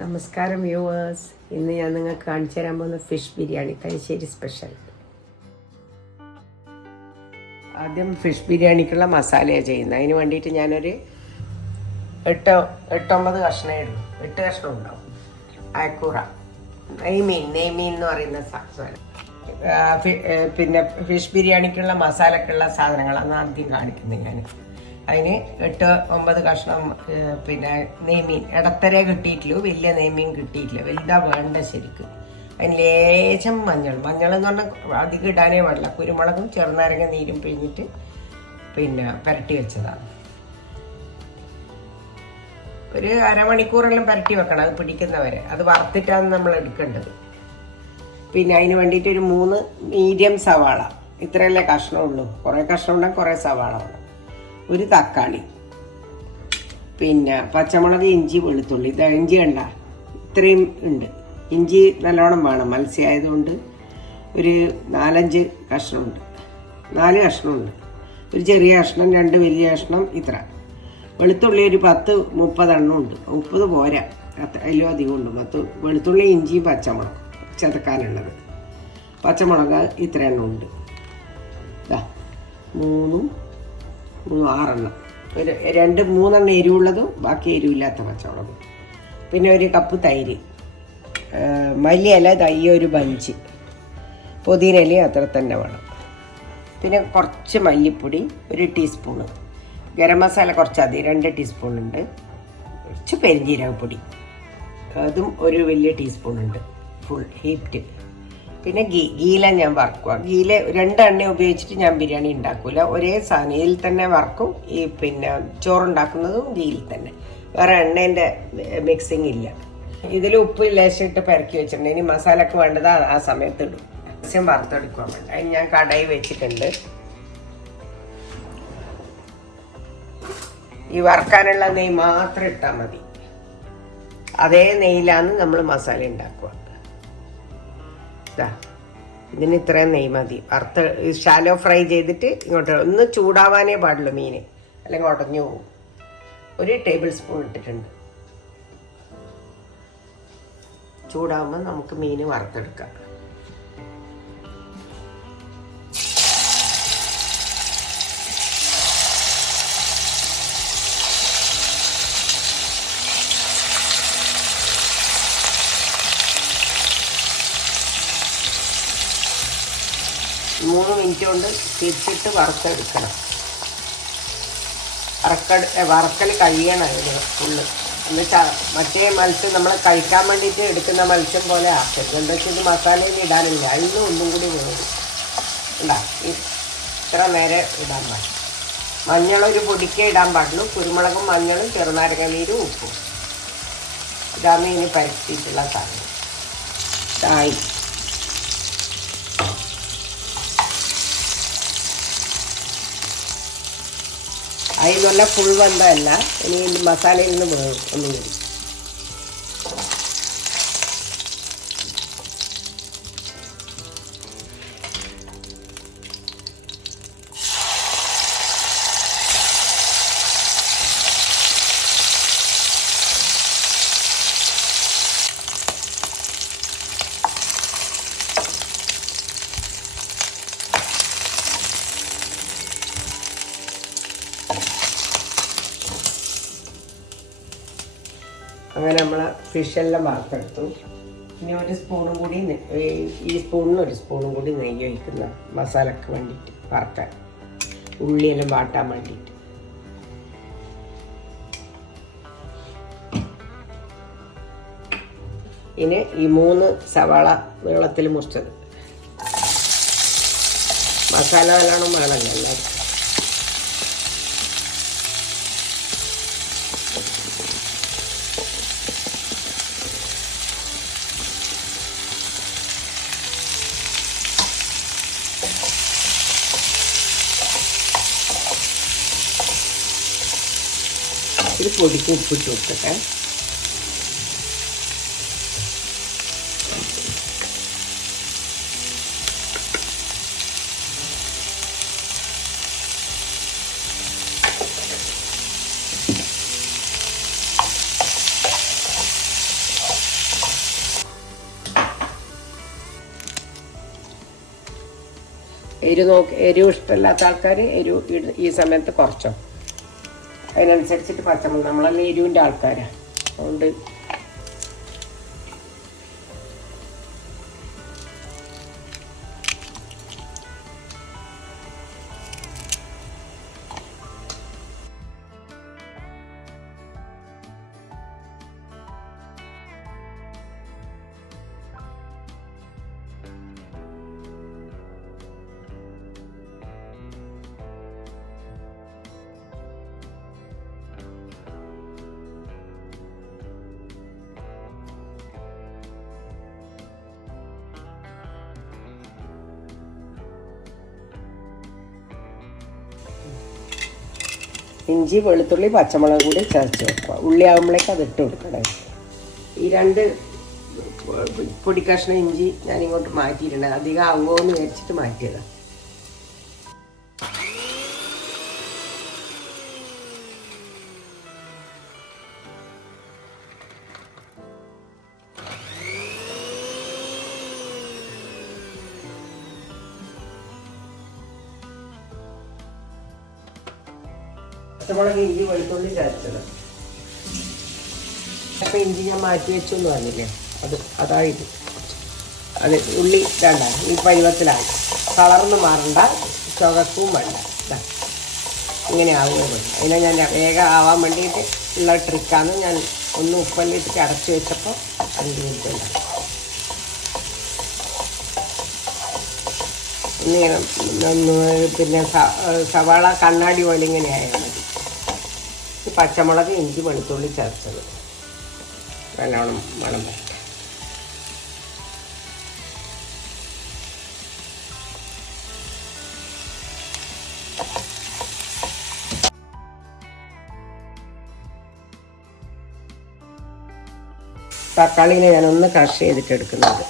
നമസ്കാരം വ്യൂവേഴ്സ്. ഇന്ന് ഞാൻ നിങ്ങൾക്ക് കാണിച്ചു തരാൻ പോകുന്ന ഫിഷ് ബിരിയാണി, തലശ്ശേരി സ്പെഷ്യൽ. ആദ്യം ഫിഷ് ബിരിയാണിക്കുള്ള മസാലയാണ് ചെയ്യുന്നത്. അതിന് വേണ്ടിയിട്ട് ഞാനൊരു 8-9 കഷ്ണം ഇടും. 8 കഷ്ണം ഉണ്ടാവും. അയക്കൂറ, നെയ്മീൻ എന്ന് പറയുന്ന സാധനം. പിന്നെ ഫിഷ് ബിരിയാണിക്കുള്ള മസാലക്കുള്ള സാധനങ്ങളാണ് ആദ്യം കാണിക്കുന്നത് ഞാൻ. അതിന് 8-9 കഷ്ണം പിന്നെ നെയ്മീൻ, ഇടത്തര കിട്ടിയിട്ടില്ല, വലിയ നെയ്മീൻ കിട്ടിയിട്ടില്ല, വലുതാ വേണ്ട ശരിക്കും. അതിന് ലേശം മഞ്ഞൾ എന്ന് പറഞ്ഞാൽ അധികം ഇടാനേ പാടില്ല. കുരുമുളകും ചെറുനാരങ്ങ നീരും പിഴിഞ്ഞിട്ട് പിന്നെ പുരട്ടി വെച്ചതാണ്. ഒരു അരമണിക്കൂറെല്ലാം പുരട്ടി വെക്കണം, അത് പിടിക്കുന്നവരെ. അത് വറുത്തിട്ടാണ് നമ്മൾ എടുക്കേണ്ടത്. പിന്നെ അതിന് വേണ്ടിയിട്ട് ഒരു 3 മീഡിയം സവാള, ഇത്രയല്ലേ കഷ്ണമുള്ളൂ. കുറേ കഷ്ണം ഉണ്ടെങ്കിൽ കുറേ സവാള വേണം. ഒരു തക്കാളി, പിന്നെ പച്ചമുളക്, ഇഞ്ചി, വെളുത്തുള്ളി. ഇത് ഇഞ്ചി കണ്ട ഇത്രയും ഉണ്ട്. ഇഞ്ചി നല്ലോണം വേണം, മത്സ്യമായതുകൊണ്ട് ഒരു 4-5 കഷ്ണമുണ്ട്. 4 കഷ്ണമുണ്ട്. ഒരു ചെറിയ കഷ്ണം, 2 വലിയ കഷ്ണം, ഇത്ര. വെളുത്തുള്ളി ഒരു 10-30 എണ്ണം ഉണ്ട്. 30 പോരാ, അതിലും അധികം ഉണ്ട്. 10 വെളുത്തുള്ളി, ഇഞ്ചി, പച്ചമുളക് ചതക്കാനുള്ളത്. പച്ചമുളക് ഇത്ര എണ്ണം ഉണ്ട്. 6 എണ്ണം. ഒരു 2-3 എണ്ണം എരിവുള്ളതും ബാക്കി എരിവില്ലാത്ത പച്ചമുളകും. പിന്നെ ഒരു കപ്പ് തൈര്, മല്ലിയില തൈ ഒരു ബഞ്ച്, പുതിനയില അത്ര തന്നെ വേണം. പിന്നെ കുറച്ച് മല്ലിപ്പൊടി 1 ടീസ്പൂണ്, ഗരം മസാല കുറച്ചധികം 2 ടീസ്പൂണുണ്ട്. കുറച്ച് പെരിഞ്ജീരകപ്പൊടി, അതും ഒരു വലിയ ടീസ്പൂണുണ്ട്, ഫുൾ ഹീറ്റ്. പിന്നെ ഗീല ഞാൻ വറക്കുക. ഗീല 2 എണ്ണ ഉപയോഗിച്ചിട്ട് ഞാൻ ബിരിയാണി ഉണ്ടാക്കൂല, ഒരേ സാധനം ഇതിൽ തന്നെ വറക്കും. ഈ പിന്നെ ചോറുണ്ടാക്കുന്നതും ഗീയിൽ തന്നെ, വേറെ എണ്ണേൻ്റെ മിക്സിങ് ഇല്ല. ഇതിൽ ഉപ്പ് ലേശം ഇട്ട് പെരക്കി വെച്ചിട്ടുണ്ട്. ഇനി മസാലക്ക് വേണ്ടത് ആ സമയത്ത് ഇടും. മത്സ്യം വറുത്തെടുക്കാൻ വേണ്ട. അതിന് ഞാൻ കടായി വെച്ചിട്ടുണ്ട്. ഈ വറക്കാനുള്ള നെയ്യ് മാത്രം ഇട്ടാൽ മതി. അതേ നെയ്യിലാണ് നമ്മൾ മസാല ഉണ്ടാക്കുക. ഇതിന് ഇത്രയും നെയ്യ് മതി. വറുത്ത് ഷാലോ ഫ്രൈ ചെയ്തിട്ട് ഇങ്ങോട്ട് ഒന്ന് ചൂടാവാനേ പാടുള്ളൂ മീൻ, അല്ലെങ്കിൽ ഉടഞ്ഞു പോകും. 1 ടേബിൾ സ്പൂൺ ഇട്ടിട്ടുണ്ട്. ചൂടാവുമ്പോൾ നമുക്ക് മീൻ വറുത്തെടുക്കാം. മൂന്ന് മിനിറ്റ് കൊണ്ട് തിരിച്ചിട്ട് വറുത്തെടുക്കണം. വറക്കൽ കഴിയണം അതിന് ഫുള്ള്. എന്നുവെച്ചാൽ മറ്റേ മത്സ്യം നമ്മൾ കഴിക്കാൻ വേണ്ടിയിട്ട് എടുക്കുന്ന മത്സ്യം പോലെ ആക്കരുത്. എന്താ വെച്ചാൽ ഇത് മസാലയിൽ ഇടാനില്ല, അതിന് ഒന്നും കൂടി വേണം. ഉണ്ടാ ഇത്ര നേരം ഇടാൻ പാടില്ല. മഞ്ഞളൊരു പൊടിക്കേ ഇടാൻ പാടുള്ളൂ. കുരുമുളകും മഞ്ഞളും ചെറുനാരങ്ങ നീരും ഉപ്പും, ഇതാണ് ഇനി പരത്തിയിട്ടുള്ള സാധനം. ചായ അതിൽ നല്ല ഫുൾ വെന്തമല്ല, ഇനി മസാലയിൽ നിന്ന് വേണം ഒന്നും കൂടി. അങ്ങനെ നമ്മൾ ഫിഷെല്ലാം വറുത്തെടുത്തു. ഇനി 1 സ്പൂണും കൂടി, ഈ സ്പൂണിന് 1 സ്പൂണും കൂടി നെയ്യ് ഒഴിക്കുന്ന മസാലക്ക് വേണ്ടിയിട്ട്, വറുക്കാൻ ഉള്ളിയെല്ലാം വാട്ടാൻ വേണ്ടിയിട്ട്. ഇനി ഈ 3 സവാള നീളത്തിൽ മുറിച്ചത്. മസാല നല്ലോണം വേണമല്ലോ എല്ലാവരും. ഇത് പൊടിക്ക് ഉപ്പിട്ട് കൊടുക്കട്ടെ. എരിവ് ഇഷ്ടമില്ലാത്ത ആൾക്കാർ എരിവ് ഈ സമയത്ത് കുറച്ചോ. അതിനനുസരിച്ചിട്ട് പച്ചമുളക്, നമ്മളെല്ലാം എരിവിൻ്റെ ആൾക്കാരാണ്, അതുകൊണ്ട് ഇഞ്ചി വെളുത്തുള്ളി പച്ചമുളക് കൂടി ചതച്ച് വെക്കുക. ഉള്ളി ആകുമ്പോഴേക്ക് അത് ഇട്ട് കൊടുക്കണം. ഈ 2 പൊടിക്കഷ്ണം ഇഞ്ചി ഞാനിങ്ങോട്ട് മാറ്റിയിട്ടുണ്ട്, അധികം ആകുമോ എന്ന് വിചാരിച്ചിട്ട് മാറ്റിയതാണ്. പച്ചമുളക് ഇഞ്ചി വെളുത്തുള്ളി ചേർത്തത്. അപ്പം ഇഞ്ചി ഞാൻ മാറ്റി വെച്ചു എന്ന് പറഞ്ഞില്ലേ, അതായത് അത് ഉള്ളി വേണ്ട, ഈ പരുവത്തിലായി. കളർന്ന് മാറണ്ട, ചുവക്കും വേണ്ട, ഇങ്ങനെ ആവുന്നത്. അതിനെ ഞാൻ വേഗം ആവാൻ വേണ്ടിയിട്ട് ഉള്ള ട്രിക്കാണ്. ഞാൻ ഒന്ന് ഉപ്പെല്ലിട്ട് അടച്ചു വെച്ചപ്പോൾ 5 മിനിറ്റ് ഉണ്ടാകും. ഇങ്ങനെ പിന്നെ സവാള കണ്ണാടി പോലെ ഇങ്ങനെ ആയാൽ മതി. പച്ചമുളക് ഇഞ്ചി വെളുത്തുള്ളി ചേർത്തത് നല്ലോണം മണം വരട്ടെ. തക്കാളിനെ ഞാനൊന്ന് ക്രഷ് ചെയ്തിട്ട് എടുക്കുന്നുണ്ട്.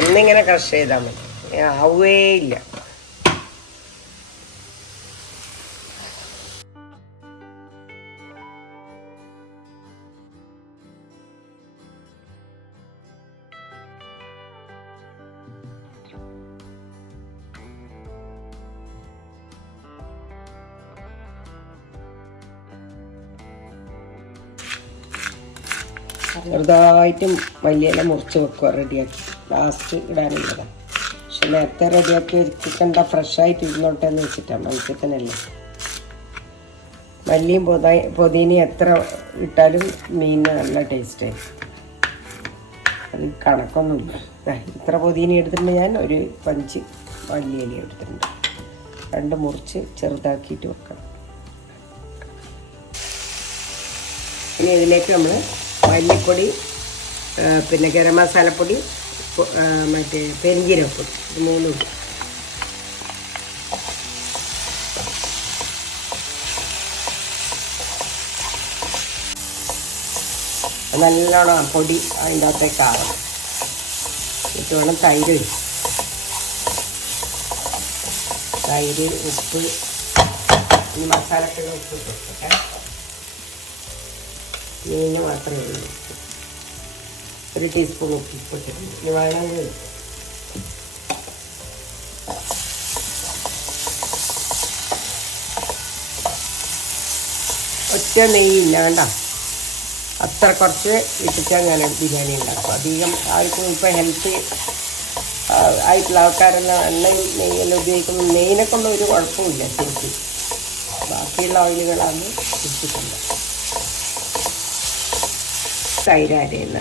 ഒന്നിങ്ങനെ ക്രഷ് ചെയ്താൽ മതി, ആവുകേ ഇല്ല. ചെറുതായിട്ടും മല്ലിയില മുറിച്ച് വെക്കുക, റെഡിയാക്കി ലാസ്റ്റ് ഇടാനുള്ളതാണ്. പക്ഷെ നേരത്തെ റെഡിയാക്കി വെച്ചിട്ടുണ്ട ഫ്രഷായിട്ട് ഇരുന്നോട്ടെ എന്ന് വെച്ചിട്ടാണ്, മത്സ്യത്തിനല്ലേ. മല്ലിയും പൊതിനയും എത്ര ഇട്ടാലും മീനിന് നല്ല ടേസ്റ്റായിരിക്കും. അത് കണക്കൊന്നുമില്ല. ഇത്ര പൊതിന എടുത്തിട്ടുണ്ട്, ഞാൻ ഒരു 5 മല്ലിയില എടുത്തിട്ടുണ്ട്. 2 മുറിച്ച് ചെറുതാക്കിയിട്ട് വെക്കണം. ഇനി ഇതിലേക്ക് നമ്മൾ മല്ലിപ്പൊടി, പിന്നെ ഗരം മസാലപ്പൊടി, മറ്റേ പെരിഞ്ജീരകപ്പൊടി, ഇത് 3 ഇടും. നല്ലോണം പൊടി അതിൻ്റെ അകത്തേക്ക് ആവണം. എന്നിട്ട് വേണം തൈര്, ഉപ്പ്, ഈ മസാലക്ക് ഉപ്പ് കൊടുക്കട്ടെ. മീന് മാത്രമേ ഉള്ളൂ. 1 ടീസ്പൂൺ ഉപ്പ് ഇട്ടിട്ടുണ്ട്. ഇനി വേണമെങ്കിൽ ഒറ്റ നെയ്യില്ല, വേണ്ട, അത്ര കുറച്ച് ഇട്ടിട്ട് അങ്ങനെ ബിരിയാണി ഉണ്ടാക്കും. അധികം ആർക്കും ഇപ്പോൾ ഹെൽത്ത് ആയിട്ടുള്ള ആൾക്കാരെല്ലാം എണ്ണയും നെയ്യെല്ലാം ഉപയോഗിക്കുമ്പോൾ നെയ്യിനെ കൊണ്ട് ഒരു കുഴപ്പമില്ല ശരിക്കും. ബാക്കിയുള്ള ഓയിലുകളാണ് ഇട്ടിട്ടുണ്ട്. തൈര് ആഡ് ചെയ്യുന്ന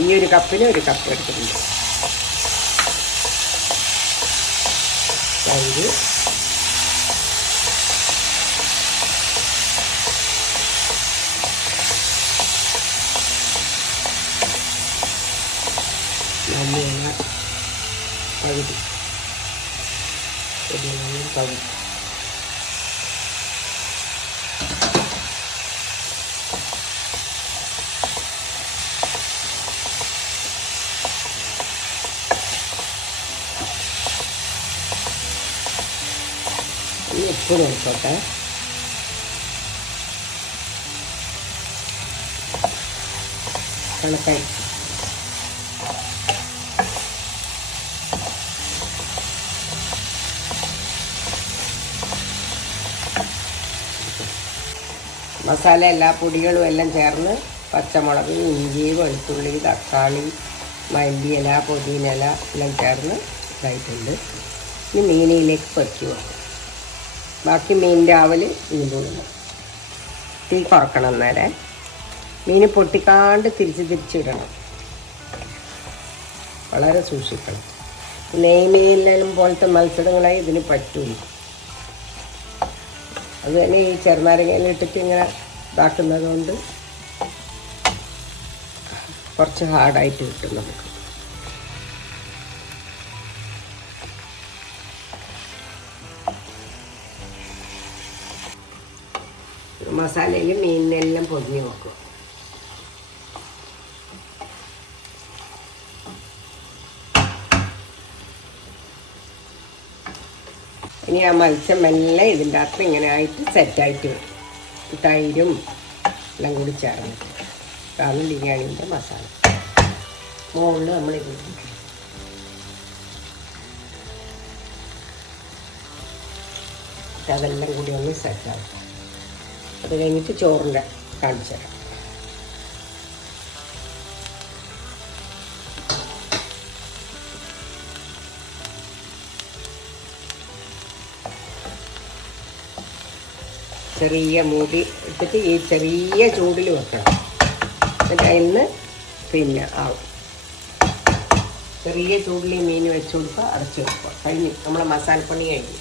ഈ 1 കപ്പിന് 1 കപ്പ് എടുത്തിട്ടുണ്ട്. തൈര്, മല്ലിയില പകുതി, പകുതി, ഉപ്പ് നോക്കട്ടെ. കണക്കായി. മസാല എല്ലാ പൊടികളും എല്ലാം ചേർന്ന് പച്ചമുളക്, ഇഞ്ചി, വെളുത്തുള്ളി, തക്കാളി, മല്ലിയില, പുതിനയില എല്ലാം ചേർന്ന് ഇതായിട്ടുണ്ട്. ഇനി മീനിലേക്ക് പൊരിക്കുക. ബാക്കി മീനിൻ്റെ ആവൽ ഇതുപോലെ തീ കുറക്കണം. നേരെ മീൻ പൊട്ടിക്കാണ്ട് തിരിച്ചിടണം. വളരെ സൂക്ഷിക്കണം. നെയ്മീനിലും പോലത്തെ മത്സ്യങ്ങളെ ഇതിന് പറ്റൂല. അത് തന്നെ ഈ ചെറുനാരങ്ങയിലിട്ടിട്ട് ഇങ്ങനെ ഇതാക്കുന്നത് കൊണ്ട് കുറച്ച് ഹാർഡായിട്ട് കിട്ടും നമുക്ക്. മസാലയിൽ മീനിനെല്ലാം പൊതിഞ്ഞ് വെക്കും. ഇനി ആ മത്സ്യം മെല്ലെ ഇതിൻ്റെ അകത്ത് ഇങ്ങനെ ആയിട്ട് സെറ്റായിട്ട് വരും. തൈരും എല്ലാം കൂടി ചേർന്നിട്ട് അതാണ് ബിരിയാണീൻ്റെ മസാല. മുകളിൽ നമ്മൾ അതെല്ലാം കൂടി ഒന്ന് സെറ്റാക്കും. അത് കഴിഞ്ഞിട്ട് ചോറിൻ്റെ കാണിച്ചു തരാം. ചെറിയ മൂടി ഇട്ടിട്ട് ഈ ചെറിയ ചൂടിൽ വെക്കണം. എന്നിട്ട് അതിന് പിന്നെ ആവും. ചെറിയ ചൂടിൽ മീൻ വെച്ച് കൊടുക്കുക, അടച്ച് വെക്കുക. കഴിഞ്ഞ് നമ്മളെ മസാലപ്പണി കഴിഞ്ഞു.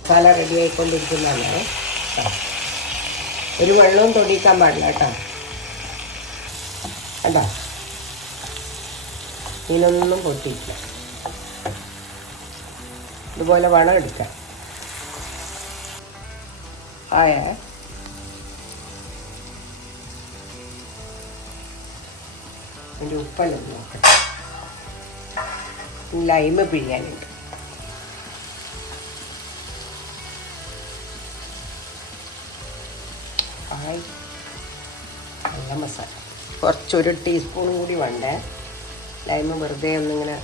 മസാല റെഡി ആയിക്കൊണ്ടിരിക്കുന്നതാണ്. ഒരു വെള്ളവും തൊടിയിക്കാൻ പാടില്ല കേട്ടോ. കേട്ടോ, മീനൊന്നും പൊട്ടിയില്ല. ഇതുപോലെ വേണം എടുക്കാൻ. ആയ അതിൻ്റെ ഉപ്പെല്ലാം നോക്കണം. ലൈമ് പിഴിയാനുണ്ട്. നല്ല മസാല. കുറച്ചൊരു ടീസ്പൂൺ കൂടി വേണ്ടേ. ലൈമ് വെറുതെ ഒന്നിങ്ങനെ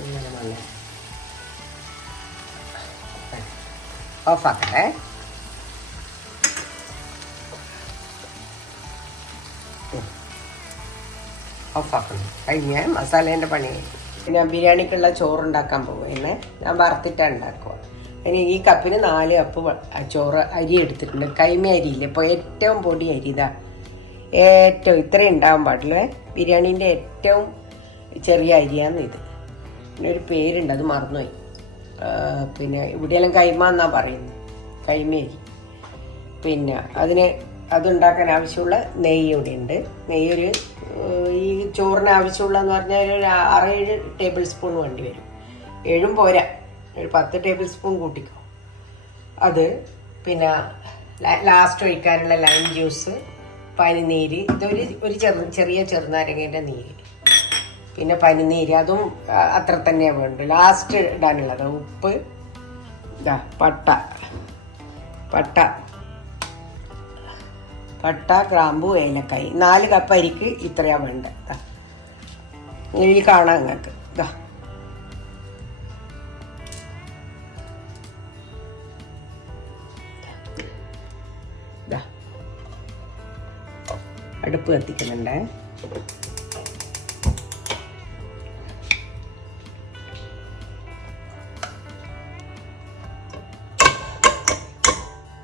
ഇങ്ങനെ വേണ്ടേ. ഓഫാക്കട്ടെ. ഓഫാക്കണം. കഴിഞ്ഞ മസാലേൻ്റെ പണി കഴിഞ്ഞു. ഞാൻ ബിരിയാണിക്കുള്ള ചോറുണ്ടാക്കാൻ പോകുന്നത് ഞാൻ വറുത്തിട്ടാണ് ഉണ്ടാക്കുക. ഇനി ഈ കപ്പിന് 4 കപ്പ് ചോറ് അരി എടുത്തിട്ടുണ്ട്. കൈമ അരിയില്ല, ഇപ്പോൾ ഏറ്റവും പൊടി അരി. ഇതാ ഏറ്റവും ഇത്രയും ഉണ്ടാകാൻ പാടില്ലേ. ബിരിയാണീൻ്റെ ഏറ്റവും ചെറിയ അരിയാന്ന് ഇത്. പിന്നെ ഒരു പേരുണ്ട്, അത് മറന്നുപോയി. പിന്നെ ഇവിടെയെല്ലാം കൈമ എന്നാണ് പറയുന്നത്, കൈമേരി. പിന്നെ അതുണ്ടാക്കാൻ ആവശ്യമുള്ള നെയ്യ് ഇവിടെ ഉണ്ട്. നെയ്യൊരു ഈ ചോറിന് ആവശ്യമുള്ളതെന്ന് പറഞ്ഞാൽ ഒരു 6-7 ടേബിൾ സ്പൂൺ വേണ്ടി വരും. 7 പോരാ, ഒരു 10 ടേബിൾ സ്പൂൺ കൂട്ടിക്കോ. അത് പിന്നെ ലാസ്റ്റ് ഒഴിക്കാനുള്ള ലൈം ജ്യൂസ്, പനിനീര്, ഒരു ചെറിയ ചെറുനാരങ്ങേൻ്റെ നീര്, പിന്നെ പനിനീര്, അതും അത്ര തന്നെ വേണ്ടു. ലാസ്റ്റ് ഇടാനുള്ളത് ഉപ്പ്, ഇതാ പട്ട, ഗ്രാമ്പു, ഏലക്കായി. 4 കപ്പ് അരിക്ക് ഇത്രയാണ് വേണ്ടത്. ഇതിൽ കാണാം നിങ്ങൾക്ക്. അടുപ്പ് കത്തിക്കുന്നുണ്ടേ.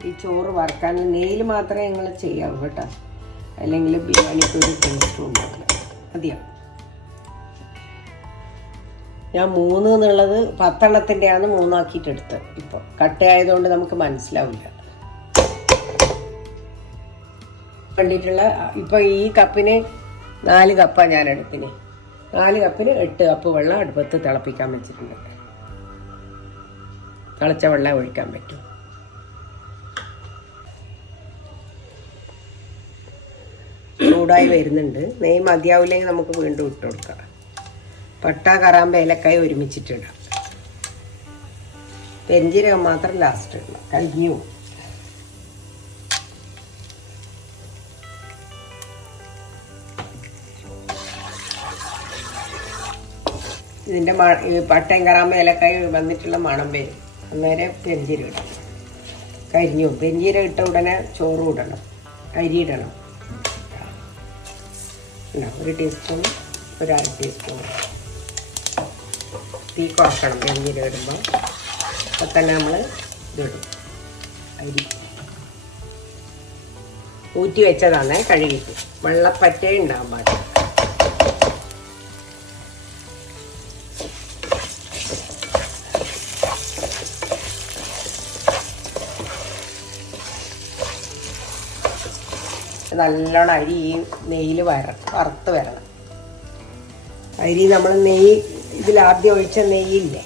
ഈ ചോറ് വറുക്കാൻ നെയ്യിൽ മാത്രമേ ഞങ്ങൾ ചെയ്യാവൂ കേട്ടോ, അല്ലെങ്കിൽ ബിരിയാണിക്ക് ഒരു ടേസ്റ്റും ഉണ്ടാവില്ല. മതിയോ? ഞാൻ 3 എന്നുള്ളത് 10 എണ്ണത്തിൻ്റെയാണ് 3 ആക്കിയിട്ടെടുത്തത്. ഇപ്പോൾ കട്ടയായതുകൊണ്ട് നമുക്ക് മനസ്സിലാവില്ല. വേണ്ടിയിട്ടുള്ള ഇപ്പോൾ ഈ കപ്പിന് 4 കപ്പാണ് ഞാൻ എടുത്തിന്. 4 കപ്പിന് 8 കപ്പ് വെള്ളം അടുപ്പത്ത് തിളപ്പിക്കാൻ വെച്ചിട്ടുണ്ട്. തിളച്ച വെള്ളം ഒഴിക്കാൻ പറ്റും. ചൂടായി വരുന്നുണ്ട്. നെയ്യ് മതിയാവില്ലെങ്കിൽ നമുക്ക് വീണ്ടും ഇട്ട് കൊടുക്കാം. പട്ട, കറാമ്പ്, ഏലക്കായ ഒരുമിച്ചിട്ടിടാം. പെരിഞ്ജീരകം മാത്രം ലാസ്റ്റ് ഇടണം. കഴിഞ്ഞു. ഇതിൻ്റെ പട്ടയും കറാമ്പ ഏലക്കായ വന്നിട്ടുള്ള മണം വരും. അന്നേരം പെരിഞ്ചീരം ഇടണം. കരിഞ്ഞു പെരിഞ്ചീരം ഇട്ട ഉടനെ ചോറും ഇടണം, അരി ഇടണം. ഒരു ടീസ്പൂൺ, ഒരു അര ടീസ്പൂൺ. തീ കുറക്കണം പെരിഞ്ചീരം ഇടുമ്പോൾ. അപ്പം തന്നെ നമ്മൾ ഇതിടും അരി. ഊറ്റി വെച്ചതാണ്, കഴുകിട്ട്. വെള്ളപ്പറ്റേ ഉണ്ടാകാൻ പാടില്ല. നല്ലോണം അരി ഈ നെയ്യിൽ വറുത്ത് വരണം. അരി നമ്മൾ നെയ്യ് ഇതിലാദ്യം ഒഴിച്ച നെയ്യില്ലേ,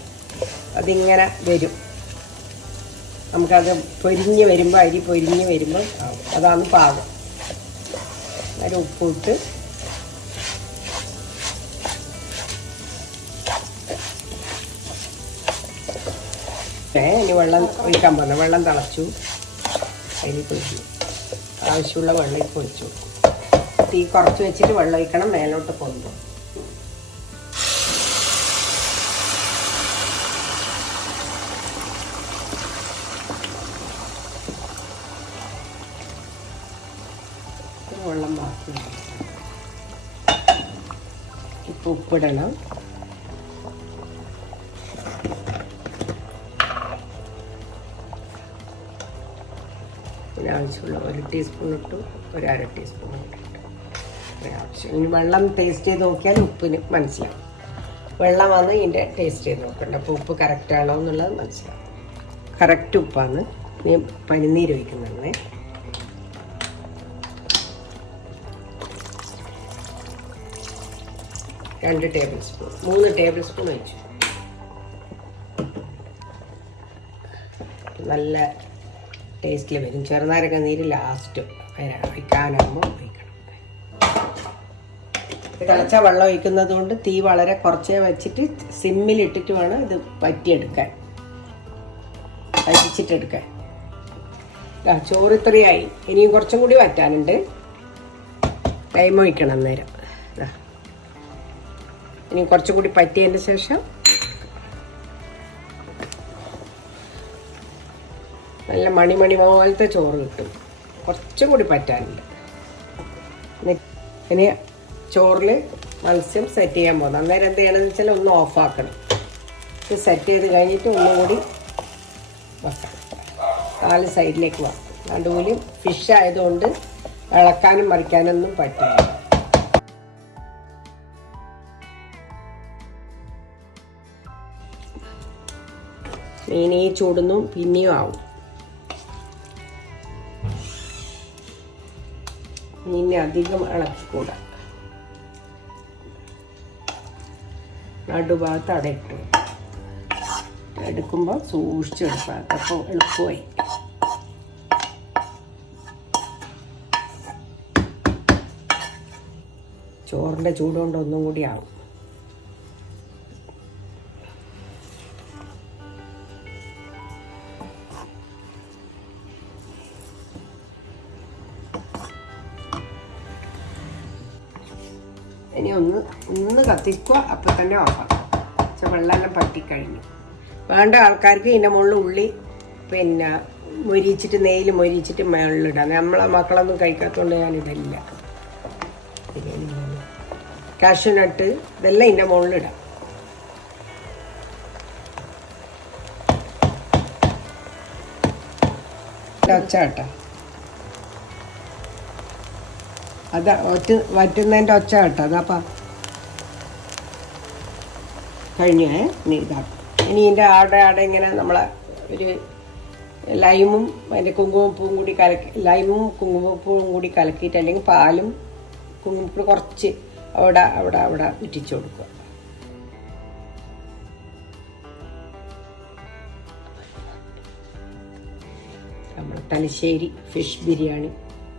അതിങ്ങനെ വരും. നമുക്കത് പൊരിഞ്ഞ് വരുമ്പോൾ, അരി പൊരിഞ്ഞ് വരുമ്പോൾ ആവും. അതാണ് പാകം. അതിൽ ഉപ്പിട്ട് ഇനി വെള്ളം ഒഴിക്കാൻ പോകുന്നത്. വെള്ളം തിളച്ചു, അതിൽ പൊരിഞ്ഞു. ആവശ്യമുള്ള വെള്ളം ഇപ്പോൾ ഒഴിച്ചു. തീ കുറച്ച് വെച്ചിട്ട് വെള്ളം ഒഴിക്കണം, മേലോട്ട് പൊന്തും. വെള്ളം ബാക്കി. ഇപ്പോൾ ഉപ്പിടണം. ആവശ്യമുള്ള 1 ടീസ്പൂൺ ഇട്ടു, ഒരു അര ടീസ്പൂൺ ഇട്ടു. ആവശ്യം. ഇനി വെള്ളം ടേസ്റ്റ് ചെയ്ത് നോക്കിയാൽ ഉപ്പിന് മനസ്സിലാവും. വെള്ളം വന്ന് ഇതിൻ്റെ ടേസ്റ്റ് ചെയ്ത് നോക്കണ്ട. അപ്പോൾ ഉപ്പ് കറക്റ്റാണോ എന്നുള്ളത് മനസ്സിലാവും. കറക്റ്റ് ഉപ്പാണ്. ഇനി പനിനീര് ഒഴിക്കുന്നുണ്ട്. 2 ടേബിൾ സ്പൂൺ, 3 ടേബിൾ സ്പൂൺ ഒഴിച്ചു. നല്ല ടേസ്റ്റിൽ വരും. ചെറുനാരങ്ങ നീര് ലാസ്റ്റ് ഒഴിക്കാനാകുമ്പോൾ ഒഴിക്കണം. തിളച്ച വെള്ളം ഒഴിക്കുന്നത് കൊണ്ട് തീ വളരെ കുറച്ചേ വെച്ചിട്ട് സിമ്മിലിട്ടിട്ട് വേണം ഇത് വറ്റിയെടുക്കാൻ, വറ്റിച്ചിട്ടെടുക്കാൻ. ചോറ് ഇത്രയായി. ഇനിയും കുറച്ചും കൂടി വറ്റാനുണ്ട്. ടൈം ഒഴിക്കണം അന്നേരം. ഇനി കുറച്ചും കൂടി പറ്റിയതിന് ശേഷം നല്ല മണി പോലത്തെ ചോറ് കിട്ടും. കുറച്ചും കൂടി പറ്റാനുണ്ട്. ഇനി ചോറിൽ മത്സ്യം സെറ്റ് ചെയ്യാൻ പോകുന്നത്. അന്നേരം എന്ത് ചെയ്യണമെന്ന് വെച്ചാൽ ഒന്ന് ഓഫാക്കണം. ഇത് സെറ്റ് ചെയ്ത് കഴിഞ്ഞിട്ട് ഒന്നും കൂടി വെക്കണം. 4 സൈഡിലേക്ക് വെക്കണം. നടുവിൽ ഫിഷ് ആയതുകൊണ്ട് ഇളക്കാനും മറിക്കാനൊന്നും പറ്റില്ല. മീൻ ഈ ചൂടുന്നു പിന്നെയും ആവും. മീനെ അധികം ഇളക്കിക്കൂടാ. നടുഭാഗത്ത് അടയിട്ടു എടുക്കുമ്പോൾ സൂക്ഷിച്ചെടുക്കുക. അപ്പോൾ എളുപ്പമായി. ചോറിൻ്റെ ചൂടുകൊണ്ട് ഒന്നും കൂടി ആവും. ഇനി ഒന്ന് കത്തിക്കുക. അപ്പം തന്നെ ഓഫാക്കാം. വെള്ളമെല്ലാം പറ്റിക്കഴിഞ്ഞു. വേണ്ട ആൾക്കാർക്ക് ഇതിൻ്റെ മുകളിൽ ഉള്ളി പിന്നെ മൊരിച്ചിട്ട് നെയ്യിൽ മൊരിച്ചിട്ട് മുകളിലിടാം. നമ്മളെ മക്കളൊന്നും കഴിക്കാത്തതുകൊണ്ട് ഞാനിതില്ല. കാഷ്യൂനട്ട് ഇതെല്ലാം ഇതിൻ്റെ മുകളിലിടാം. ഒച്ച കേട്ടോ, അതാ വറ്റുന്നതിൻ്റെ ഒച്ച കേട്ടോ. അതാപ്പാ കഴിഞ്ഞേ. ഇനി ഇതാക്കും. ഇനി ഇതിൻ്റെ ആടെ ഇങ്ങനെ നമ്മളെ ഒരു ലൈമും അതിൻ്റെ കുങ്കുമപ്പൂവും കൂടി ലൈമും കുങ്കുമപ്പൂവും കൂടി കലക്കിയിട്ട്, അല്ലെങ്കിൽ പാലും കുങ്കുമപ്പൂ കുറച്ച് അവിടെ ഉറ്റിച്ചു കൊടുക്കുക. നമ്മുടെ തലശ്ശേരി ഫിഷ് ബിരിയാണി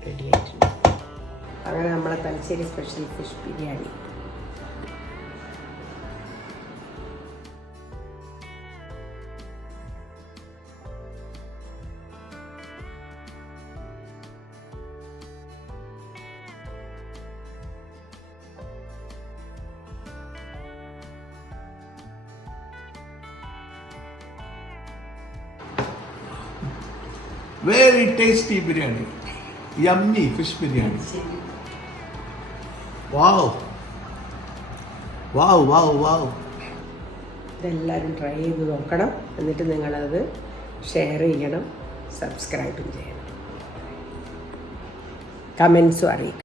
റെഡി ആയിട്ടുണ്ട്. അങ്ങനെ നമ്മളെ Thalassery special fish biryani very tasty biryani, yummy fish biryani. Wow wow wow wow. ഇതെല്ലാവരും ട്രൈ ചെയ്ത് നോക്കണം. എന്നിട്ട് നിങ്ങളത് ഷെയർ ചെയ്യണം, സബ്സ്ക്രൈബും ചെയ്യണം, കമൻസും അറിയിക്കണം.